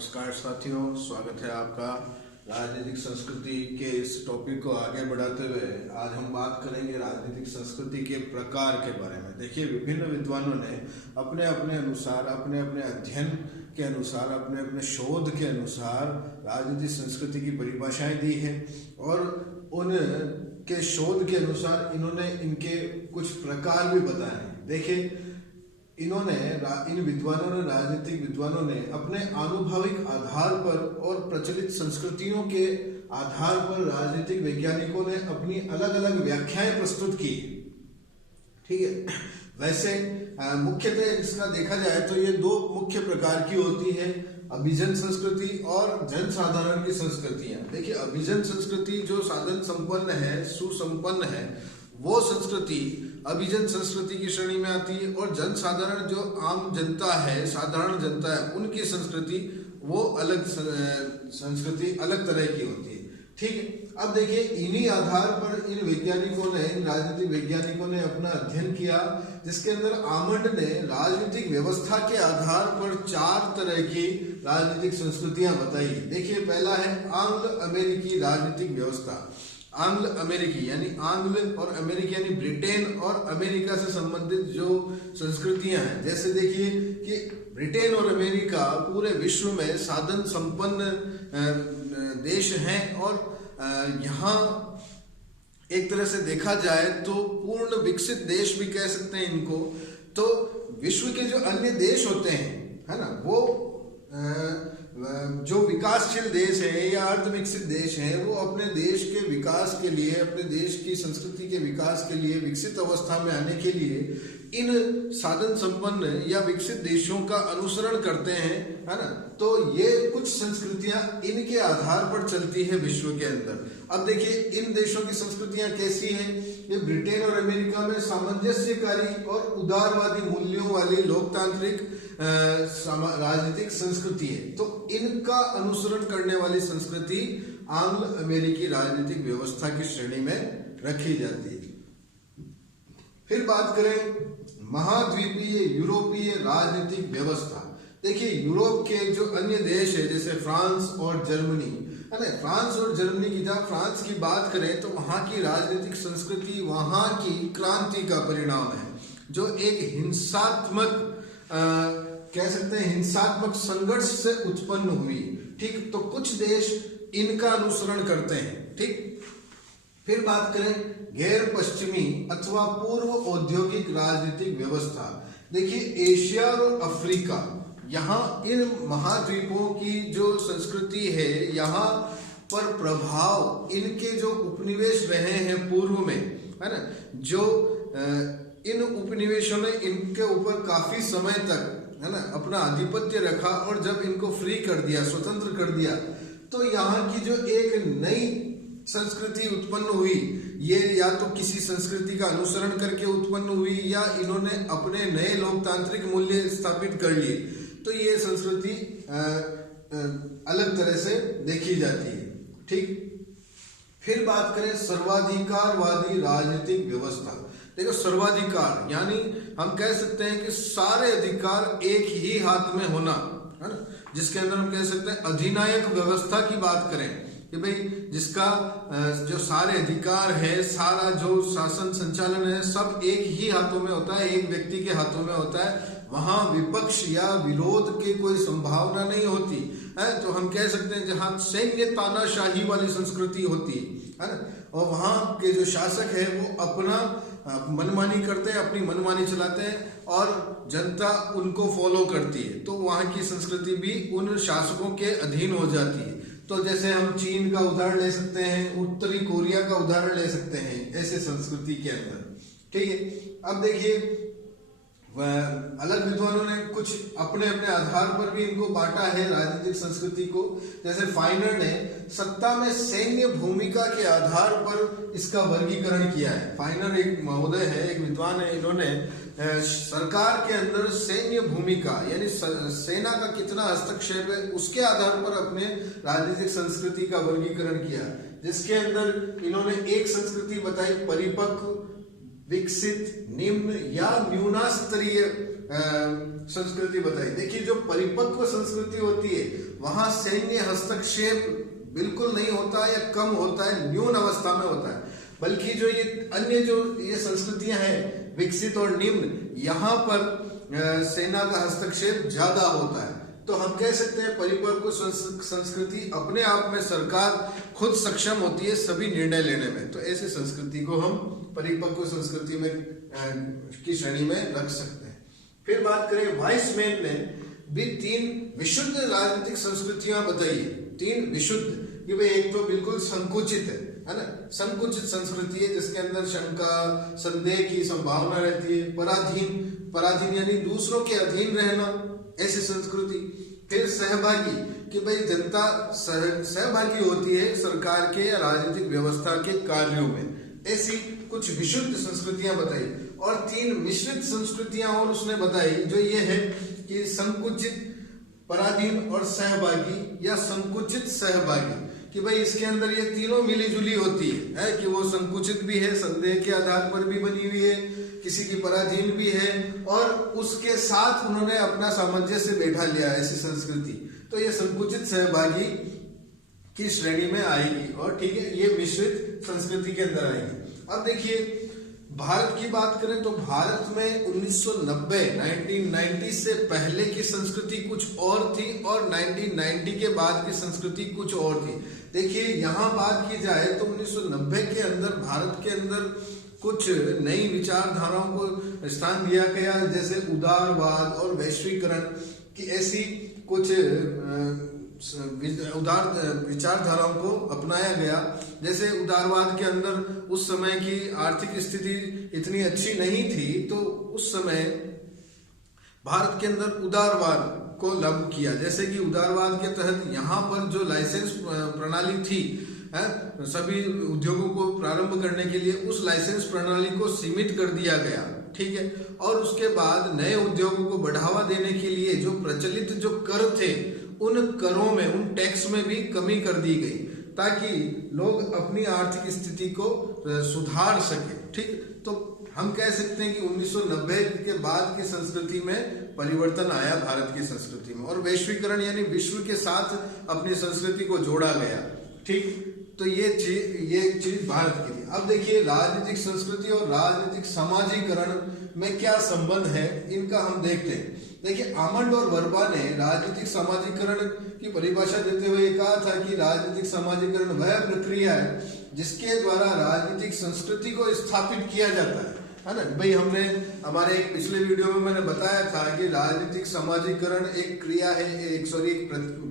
नमस्कार साथियों, स्वागत है आपका राजनीतिक संस्कृति के इस टॉपिक को आगे बढ़ाते हुए आज हम बात करेंगे राजनीतिक संस्कृति के प्रकार के बारे में। देखिए, विभिन्न विद्वानों ने अपने अपने अनुसार, अपने अपने अध्ययन के अनुसार, अपने अपने शोध के अनुसार राजनीतिक संस्कृति की परिभाषाएं दी है और उन के शोध के अनुसार इन्होंने इनके कुछ प्रकार भी बताए हैं। देखिए, इन विद्वानों ने, राजनीतिक विद्वानों ने अपने आनुभविक आधार पर और प्रचलित संस्कृतियों के आधार पर राजनीतिक वैज्ञानिकों ने अपनी अलग अलग व्याख्याएं प्रस्तुत की। ठीक है, वैसे मुख्यतः इसका देखा जाए तो ये दो मुख्य प्रकार की होती है, अभिजन संस्कृति और जनसाधारण की संस्कृतियां। देखिए, अभिजन संस्कृति जो साधन संपन्न है, सुसंपन्न है, वो संस्कृति अभिजन संस्कृति की श्रेणी में आती है। और जनसाधारण जो आम जनता है, साधारण जनता है, उनकी संस्कृति वो अलग संस्कृति अलग तरह की होती है। ठीक है, अब देखिए, इन्हीं आधार पर इन वैज्ञानिकों ने, इन राजनीतिक वैज्ञानिकों ने अपना अध्ययन किया, जिसके अंदर आमंड ने राजनीतिक व्यवस्था के आधार पर 4 तरह की राजनीतिक संस्कृतियां बताई। देखिए, पहला है आंग्ल अमेरिकी राजनीतिक व्यवस्था। आंग्ल अमेरिकी यानी आंग्ल और अमेरिकी यानी ब्रिटेन और अमेरिका से संबंधित जो संस्कृतियां हैं। जैसे देखिए कि ब्रिटेन और अमेरिका पूरे विश्व में साधन संपन्न देश हैं और यहाँ एक तरह से देखा जाए तो पूर्ण विकसित देश भी कह सकते हैं इनको। तो विश्व के जो अन्य देश होते हैं, है ना, वो जो विकासशील देश है या अर्ध विकसित देश है, वो अपने देश के विकास के लिए, अपने देश की संस्कृति के विकास के लिए, विकसित अवस्था में आने के लिए इन साधन संपन्न या विकसित देशों का अनुसरण करते हैं, है ना। तो ये कुछ संस्कृतियां इनके आधार पर चलती है विश्व के अंदर। अब देखिए, इन देशों की संस्कृतियां कैसी हैं। ये ब्रिटेन और अमेरिका में सामंजस्यकारी और उदारवादी मूल्यों वाली लोकतांत्रिक राजनीतिक संस्कृति है। तो इनका अनुसरण करने वाली संस्कृति आंग्ल अमेरिकी राजनीतिक व्यवस्था की श्रेणी में रखी जाती है। फिर बात करें महाद्वीपीय यूरोपीय राजनीतिक व्यवस्था। देखिए, यूरोप के जो अन्य देश है, जैसे फ्रांस और जर्मनी, है ना, फ्रांस और जर्मनी की, जहाँ फ्रांस की बात करें तो वहाँ की राजनीतिक संस्कृति वहाँ की क्रांति का परिणाम है, जो एक हिंसात्मक कह सकते हैं हिंसात्मक संघर्ष से उत्पन्न हुई। ठीक, तो कुछ देश इनका अनुसरण करते हैं। ठीक, फिर बात करें गैर पश्चिमी अथवा पूर्व औद्योगिक राजनीतिक व्यवस्था। देखिए, एशिया और अफ्रीका, यहाँ इन महाद्वीपों की जो संस्कृति है, यहाँ पर प्रभाव इनके जो उपनिवेश रहे हैं पूर्व में, है ना, जो इन उपनिवेशों ने इनके ऊपर काफी समय तक, है ना, अपना आधिपत्य रखा और जब इनको फ्री कर दिया, स्वतंत्र कर दिया, तो यहाँ की जो एक नई संस्कृति उत्पन्न हुई, ये या तो किसी संस्कृति का अनुसरण करके उत्पन्न हुई या इन्होंने अपने नए लोकतांत्रिक मूल्य स्थापित कर लिए। तो ये संस्कृति अलग तरह से देखी जाती है। ठीक, फिर बात करें सर्वाधिकारवादी राजनीतिक व्यवस्था। देखो, सर्वाधिकार यानी हम कह सकते हैं कि सारे अधिकार एक ही हाथ में होना, है ना, जिसके अंदर हम कह सकते हैं अधिनायक व्यवस्था की बात करें कि भाई जिसका जो सारे अधिकार है, सारा जो शासन संचालन है, सब एक ही हाथों में होता है, एक व्यक्ति के हाथों में होता है। वहां विपक्ष या विरोध की कोई संभावना नहीं होती है। तो हम कह सकते हैं जहां सैन्य तानाशाही वाली संस्कृति होती है ना, और वहां के जो शासक है वो अपना मनमानी करते हैं, अपनी मनमानी चलाते हैं और जनता उनको फॉलो करती है। तो वहां की संस्कृति भी उन शासकों के अधीन हो जाती है। तो जैसे हम चीन का उदाहरण ले सकते हैं, उत्तरी कोरिया का उदाहरण ले सकते हैं ऐसे संस्कृति के अंदर। ठीक है, अब देखिए, अलग विद्वानों ने कुछ अपने अपने आधार पर भी इनको बांटा है राजनीतिक संस्कृति को। जैसे फाइनर ने सत्ता में सैन्य भूमिका के आधार पर इसका वर्गीकरण किया है। फाइनर एक महोदय है, एक विद्वान है, इन्होंने सरकार के अंदर सैन्य भूमिका यानी सेना का कितना हस्तक्षेप है, उसके आधार पर अपने राजनीतिक संस्कृति का वर्गीकरण किया, जिसके अंदर इन्होंने एक संस्कृति बताई परिपक्व, विकसित, निम्न या न्यूनास्तरीय संस्कृति बताई। देखिए जो परिपक्व संस्कृति होती है वहां सैन्य हस्तक्षेप बिल्कुल नहीं होता है या कम होता है, न्यून अवस्था में होता है, बल्कि जो ये अन्य जो ये संस्कृतियां हैं विकसित और निम्न, यहाँ पर सेना का हस्तक्षेप ज्यादा होता है। तो हम कह सकते हैं परिपक्व संस्कृति अपने आप में सरकार खुद सक्षम होती है सभी निर्णय लेने में, तो ऐसे संस्कृति को हम परिपक्व संस्कृति में की श्रेणी में रख सकते हैं। फिर बात करें, वाइसमैन ने भी 3 विशुद्ध राजनीतिक संस्कृतियां बताई है। 3 विशुद्ध, कि भाई एक तो बिल्कुल संकुचित है ना, संकुचित संस्कृति है जिसके अंदर शंका संदेह की संभावना रहती है। पराधीन यानी दूसरों के अधीन रहना, ऐसी संस्कृति। फिर सहभागी, कि भाई जनता सहभागी होती है सरकार के या राजनीतिक व्यवस्था के कार्यों में, ऐसी कुछ विशुद्ध संस्कृतियां बताई। और 3 मिश्रित संस्कृतियां और उसने बताई, जो ये है कि संकुचित, पराधीन और सहभागी या संकुचित सहभागी, कि भाई इसके अंदर ये तीनों मिली जुली होती है कि वो संकुचित भी है, संदेह के आधार पर भी बनी हुई है, किसी की पराधीन भी है, और उसके साथ उन्होंने अपना सामंजस्य बैठा लिया, ऐसी संस्कृति। तो ये संकुचित सहभागी की श्रेणी में आएगी, और ठीक है ये मिश्रित संस्कृति के अंदर आएगी। अब देखिए भारत की बात करें तो भारत में 1990 से पहले की संस्कृति कुछ और थी और 1990 के बाद की संस्कृति कुछ और थी। देखिए यहाँ बात की जाए तो 1990 के अंदर भारत के अंदर कुछ नई विचारधाराओं को स्थान दिया गया, जैसे उदारवाद और वैश्वीकरण की ऐसी कुछ उदार विचारधाराओं को अपनाया गया। जैसे उदारवाद के अंदर उस समय की आर्थिक स्थिति इतनी अच्छी नहीं थी, तो उस समय भारत के अंदर उदारवाद को लागू किया। जैसे कि उदारवाद के तहत यहाँ पर जो लाइसेंस प्रणाली थी सभी उद्योगों को प्रारंभ करने के लिए, उस लाइसेंस प्रणाली को सीमित कर दिया गया, ठीक है। और उसके बाद नए उद्योगों को बढ़ावा देने के लिए जो प्रचलित जो कर थे, उन करों में, उन टैक्स में भी कमी कर दी गई, ताकि लोग अपनी आर्थिक स्थिति को सुधार सके, ठीक। तो हम कह सकते हैं कि 1990 के बाद की संस्कृति में परिवर्तन आया भारत की संस्कृति में, और वैश्वीकरण यानी विश्व के साथ अपनी संस्कृति को जोड़ा गया, ठीक। तो ये चीज भारत की थी। अब देखिए राजनीतिक संस्कृति और राजनीतिक समाजीकरण में क्या संबंध है, इनका हम देखते हैं। देखिए आमंड और वर्बा ने राजनीतिक समाजीकरण की परिभाषा देते हुए कहा था कि राजनीतिक समाजीकरण वह प्रक्रिया है जिसके द्वारा राजनीतिक संस्कृति को स्थापित किया जाता है ना। भाई हमने हमारे एक पिछले वीडियो में मैंने बताया था कि राजनीतिक समाजीकरण एक क्रिया है, एक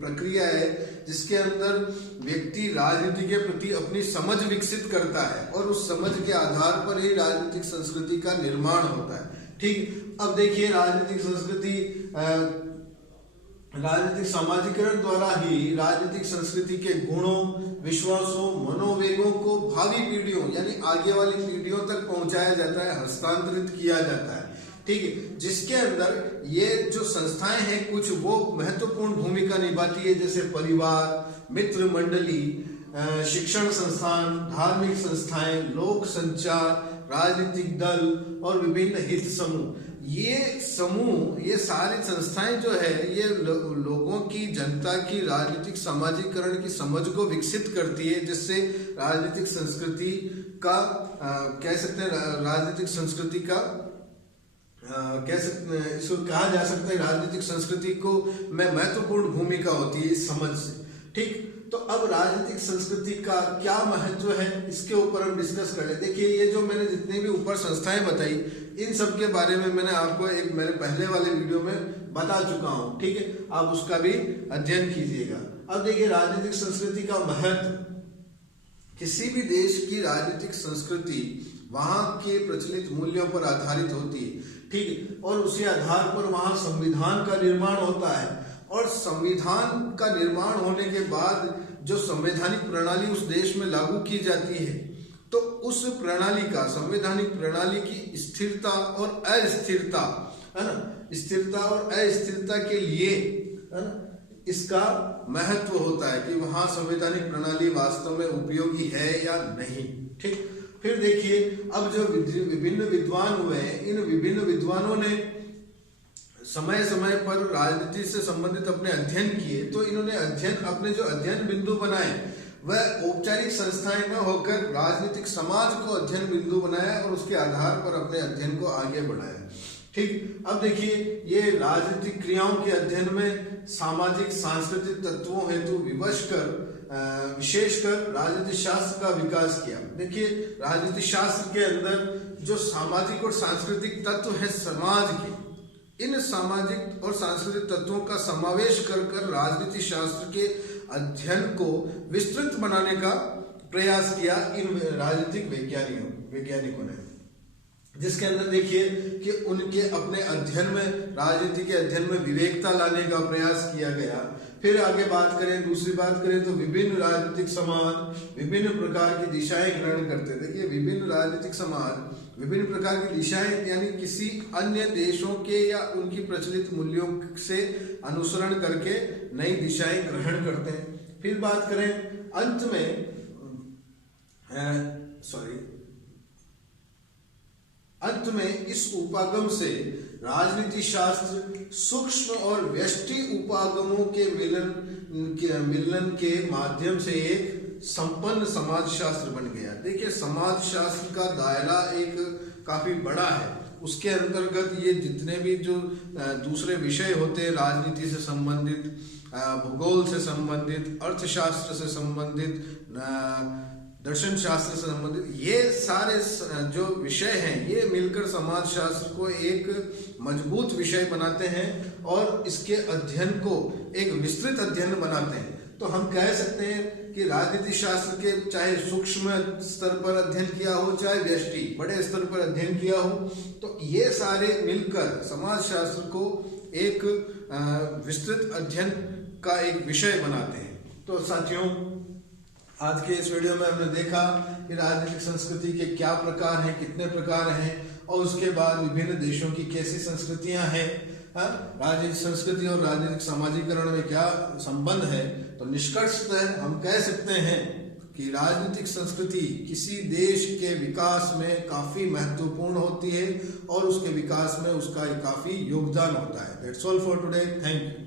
प्रक्रिया है जिसके अंदर व्यक्ति राजनीति के प्रति अपनी समझ विकसित करता है, और उस समझ के आधार पर ही राजनीतिक संस्कृति का निर्माण होता है, ठीक। अब देखिए राजनीतिक संस्कृति राजनीतिक समाजीकरण द्वारा ही राजनीतिक संस्कृति के गुणों, विश्वासों, मनोवेगों को भावी पीढ़ियों यानी आगे वाली पीढ़ियों तक पहुंचाया जाता है, हस्तांतरित किया जाता है, ठीक है। जिसके अंदर ये जो संस्थाएं हैं कुछ वो महत्वपूर्ण भूमिका निभाती है, जैसे परिवार, मित्र मंडली, शिक्षण संस्थान, धार्मिक संस्थाएं, लोक संचार, राजनीतिक दल और विभिन्न हित समूह। ये सारी संस्थाएं जो है ये लोगों की, जनता की राजनीतिक समाजीकरण की समझ को विकसित करती है, जिससे राजनीतिक संस्कृति का कह सकते हैं राजनीतिक संस्कृति का कह सकते हैं, इसको कहा जा सकता है राजनीतिक संस्कृति को में महत्वपूर्ण भूमिका होती है इस समझ से, ठीक। तो अब राजनीतिक संस्कृति का क्या महत्व है, इसके ऊपर हम डिस्कस कर ले। देखिए ये जो मैंने जितने भी ऊपर संस्थाएं बताई, इन सब के बारे में मैंने आपको एक मेरे पहले वाले वीडियो में बता चुका हूं, ठीक है। आप उसका भी अध्ययन कीजिएगा। अब देखिए राजनीतिक संस्कृति का महत्व, किसी भी देश की राजनीतिक संस्कृति वहां के प्रचलित मूल्यों पर आधारित होती है, ठीक। और उसी आधार पर वहां संविधान का निर्माण होता है, और संविधान का निर्माण होने के बाद जो संवैधानिक प्रणाली उस देश में लागू की जाती है, तो उस प्रणाली का, संवैधानिक प्रणाली की स्थिरता और अस्थिरता, है ना, स्थिरता और अस्थिरता के लिए, है ना, इसका महत्व होता है कि वहां संवैधानिक प्रणाली वास्तव में उपयोगी है या नहीं, ठीक। फिर देखिए अब जो विभिन्न विद्वान हुए हैं, इन विभिन्न विद्वानों ने समय समय पर राजनीति से संबंधित अपने अध्ययन किए, तो इन्होंने अपने जो अध्ययन बिंदु बनाए वह औपचारिक संस्थाएं न होकर राजनीतिक समाज को अध्ययन बिंदु बनाया और उसके आधार पर अपने अध्ययन को आगे बढ़ाया। ठीक, अब देखिए ये राजनीतिक क्रियाओं के अध्ययन में सामाजिक सांस्कृतिक तत्वों हेतु विशेषकर राजनीति शास्त्र का विकास किया। देखिए राजनीति शास्त्र के अंदर जो सामाजिक और सांस्कृतिक तत्व है समाज के, इन सामाजिक और सांस्कृतिक तत्वों का समावेश कर राजनीति शास्त्र के अध्ययन को विस्तृत बनाने का प्रयास किया इन राजनीतिक वैज्ञानिकों ने, जिसके अंदर देखिए कि उनके अपने अध्ययन में, राजनीति के अध्ययन में विवेकता लाने का प्रयास किया गया। फिर आगे बात करें, दूसरी बात करें तो विभिन्न राजनीतिक समाज विभिन्न प्रकार की दिशाएं ग्रहण करते। देखिए विभिन्न राजनीतिक समाज विभिन्न प्रकार की दिशाएं यानी किसी अन्य देशों के या उनकी प्रचलित मूल्यों से अनुसरण करके नई दिशाएं ग्रहण करते हैं। फिर बात करें अंत में इस उपागम से राजनीति शास्त्र सूक्ष्म और व्यष्टि उपागमों के मिलन के माध्यम से एक संपन्न समाज शास्त्र बन गया। देखिए समाज शास्त्र का दायरा एक काफी बड़ा है, उसके अंतर्गत ये जितने भी जो दूसरे विषय होते हैं राजनीति से संबंधित, भूगोल से संबंधित, अर्थशास्त्र से संबंधित, दर्शन शास्त्र से संबंधित, ये सारे जो विषय हैं ये मिलकर समाज शास्त्र को एक मजबूत विषय बनाते हैं और इसके अध्ययन को एक विस्तृत अध्ययन बनाते हैं। तो हम कह सकते हैं कि राजनीति शास्त्र के चाहे सूक्ष्म स्तर पर अध्ययन किया हो चाहे व्यष्टि बड़े स्तर पर अध्ययन किया हो, तो ये सारे मिलकर समाज शास्त्र को एक विस्तृत अध्ययन का एक विषय बनाते हैं। तो साथियों, आज के इस वीडियो में हमने देखा कि राजनीतिक संस्कृति के क्या प्रकार हैं, कितने प्रकार हैं, और उसके बाद विभिन्न देशों की कैसी संस्कृतियां हैं, राजनीतिक संस्कृति और राजनीतिक सामाजिकरण में क्या संबंध है। तो निष्कर्षतः हम कह सकते हैं कि राजनीतिक संस्कृति किसी देश के विकास में काफी महत्वपूर्ण होती है और उसके विकास में उसका काफी योगदान होता है। That's all for today, thank you.